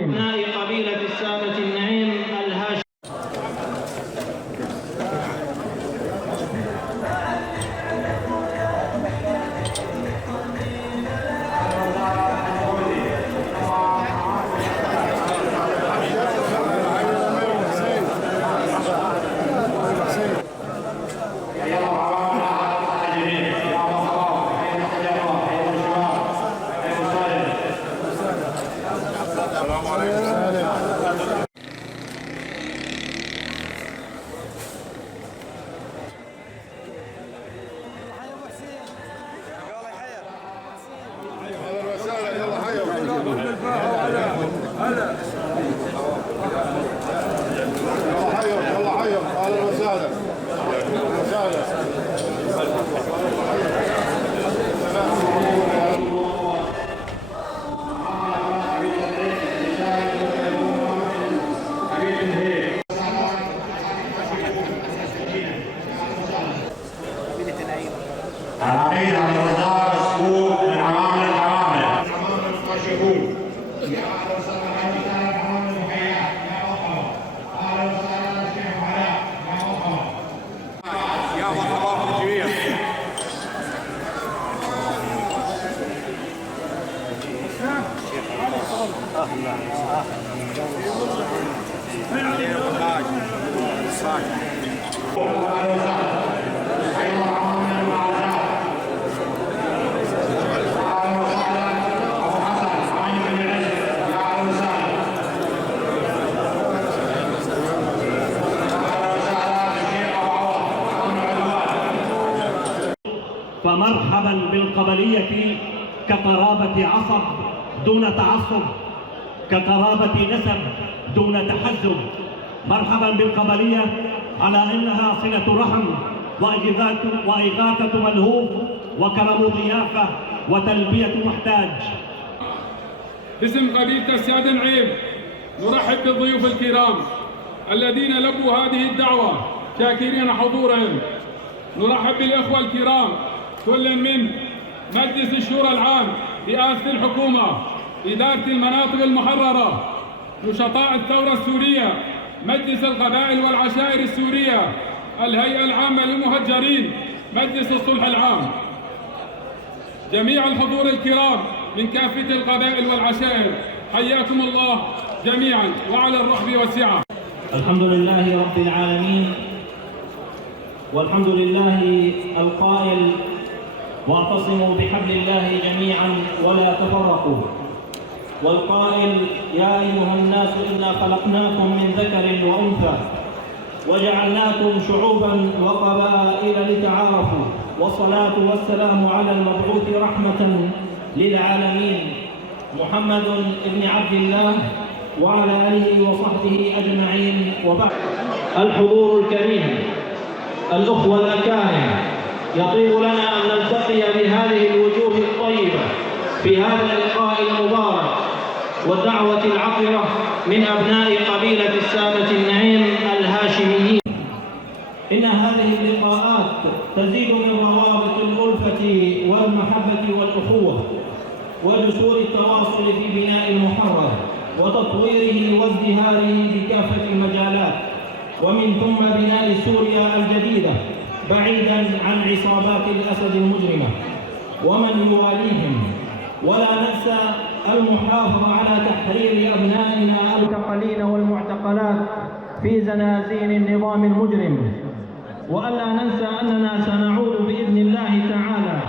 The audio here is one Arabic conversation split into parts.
المجرم. أبناء قبيلة السادة النعيم الهاشمي. العميد عبد الرزاق سكوت من عوامل العوامل. يا اهلا وسهلا بك محمد المحيا يا مرحبا. اهلا وسهلا الشيخ علاء يا مرحبا. يا مرحبا بالجميع. فمرحبا بالقبلية كقرابة عصب دون تعصب، كقرابة نسب دون تحزب. مرحبا بالقبلية على أنها صلة رحم وإغاثة ملهوف وكرم ضيافة وتلبية محتاج. باسم قبيلة السادة النعيم نرحب بالضيوف الكرام الذين لبوا هذه الدعوة شاكرين حضورهم. نرحب بالإخوة الكرام كل من مجلس الشورى العام، رئاسة الحكومة، إدارة المناطق المحررة، نشطاء الثورة السورية، مجلس القبائل والعشائر السورية، الهيئة العامة للمهجرين، مجلس الصلح العام. جميع الحضور الكرام من كافة القبائل والعشائر حياكم الله جميعا وعلى الرحب والسعة. الحمد لله رب العالمين، والحمد لله القائل: واعتصموا بحبل الله جميعا ولا تفرقوا. والقائل: يا أيها الناس إنا خلقناكم من ذكر وأنثى وجعلناكم شعوبا وقبائل لتعارفوا. والصلاة والسلام على المبعوث رحمة للعالمين محمد بن عبد الله وعلى آله وصحبه أجمعين، وبعد. الحضور الكريم، الأخوة الأكارم، يطيب لنا أن نلتقي بهذه الوجوه الطيبة في هذا اللقاء المبارك والدعوة العطرة من أبناء قبيلة السادة النعيم الهاشميين. إن هذه اللقاءات تزيد من روابط الألفة والمحبة والأخوة وجسور التواصل في بناء المحرر وتطويره وازدهاره بكافة المجالات، ومن ثم بناء سوريا الجديدة بعيداً عن عصابات الأسد المجرمة ومن يواليهم. ولا ننسى المحافظة على تحرير أبنائنا المعتقلين والمعتقلات في زنازين النظام المجرم. وألا ننسى أننا سنعود بإذن الله تعالى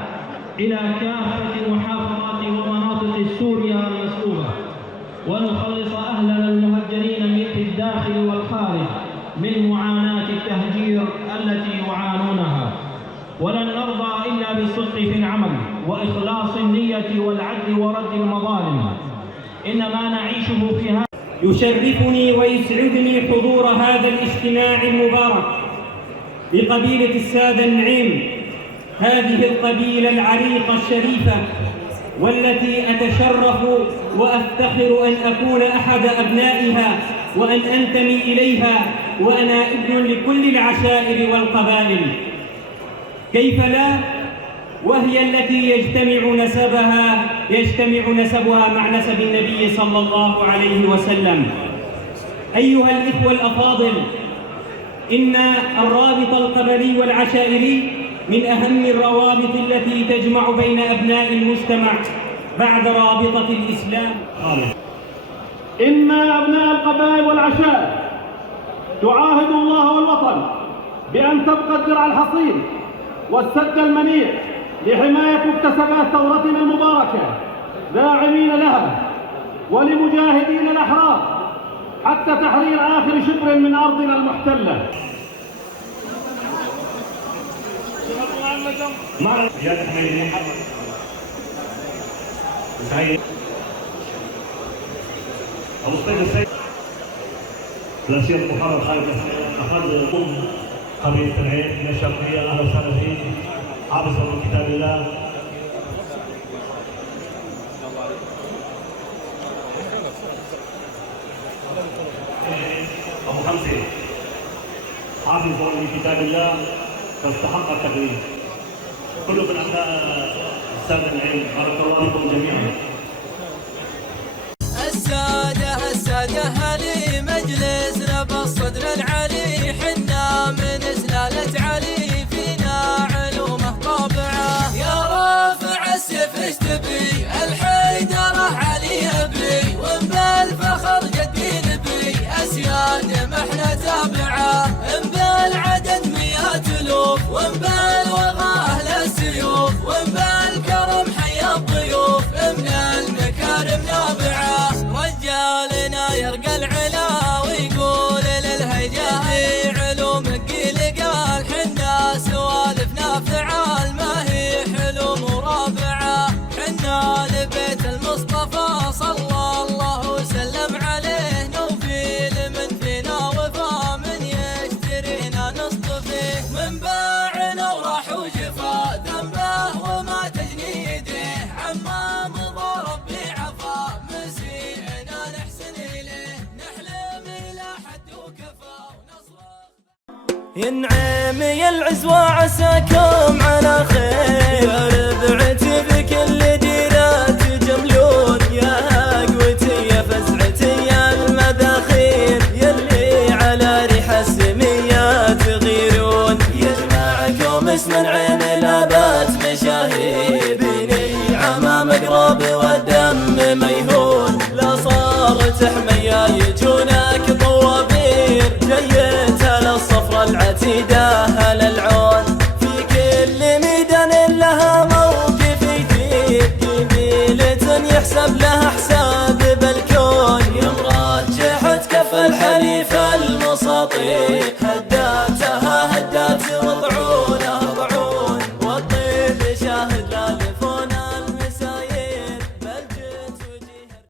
إلى كافة محافظات ومناطق سوريا المسؤولة، ونخلص أهلنا المهجرين في الداخل والخارج من معاناة التهجير التي يعانونها. ولن نرضى إلا بالصدق في العمل وإخلاص النية والعدل ورد المظالم. إن ما نعيشه في هذا يشرفني ويسعدني حضور هذا الاجتماع المبارك لقبيلة السادة النعيم، هذه القبيلة العريقة الشريفة والتي أتشرف وأفتخر أن أكون أحد أبنائها وأن أنتمي إليها، وأنا ابن لكل العشائر والقبائل. كيف لا، وهي التي يجتمع نسبها يجتمع نسبها مع نسب النبي صلى الله عليه وسلم. أيها الإخوة الأفاضل، إن الرابط القبلي والعشائري من أهم الروابط التي تجمع بين أبناء المجتمع بعد رابطة الإسلام. إن أبناء القبائل والعشائر تعاهد الله والوطن بأن تبقى الدرع الحصين والسد المنيع لحماية مكتسبات ثورتنا المباركة، داعمين لها ولمجاهدين الأحرار حتى تحرير آخر شبر من أرضنا المحتلة. لا سيما محرر خالد أخذ قبيلة العين من الشرقية. أهلا وسهلا فيك، حافظ من كتاب الله. أبو خمسة حافظ من كتاب الله فاستحق التقديم. كل من أبناء السادة العلم، بارك الله فيكم جميعا. السادة هلي مجلسنا بالصدر العلي، حنا من سلالة علي فينا علومه طابعه. يا رافع السيف ايش تبي؟ الحيدرة علي ابي، وان بالفخر جدي نبي اسياد ما احنا تابعه. ان بالعدد 100 ألوف، وان بالوغى اهل السيوف، وان بالكرم حيا الضيوف من المكارم نابعه. رجالنا يرقى العلا ويقول للهيجة هي علوم قيل قال، حنا سوالفنا فعال ما هي حلم ورابعه. حنا لبيت المصطفى صلى الله وسلم عليه، نوفيل من فينا وفا من يشترينا نصطفيه. من باعنا وراح وجفا ذنبه وما تجني يديه، عما مضى ربي عفا مسيئنا نحسن إليه. نحلم إلى حد وكفى ونصرخ ينعم يا العزوة عساكم على خير. يا ربعتي بكل ديرة تجملون، يا قوتي يا فزعتي يا المذاخير، يلي على ريح السمية تغيرون. يجمعكم اسم العين الابات مشاهير، بني عمام قراب والدم ميهون. لا صارت حمية يجونك طوابير، جيتها للصفرة العتيدة للعون. في كل ميدان لها موقف يثير، قبيلة يحسب لها حساب بالكون. يوم رجحت كف الحليف المساطير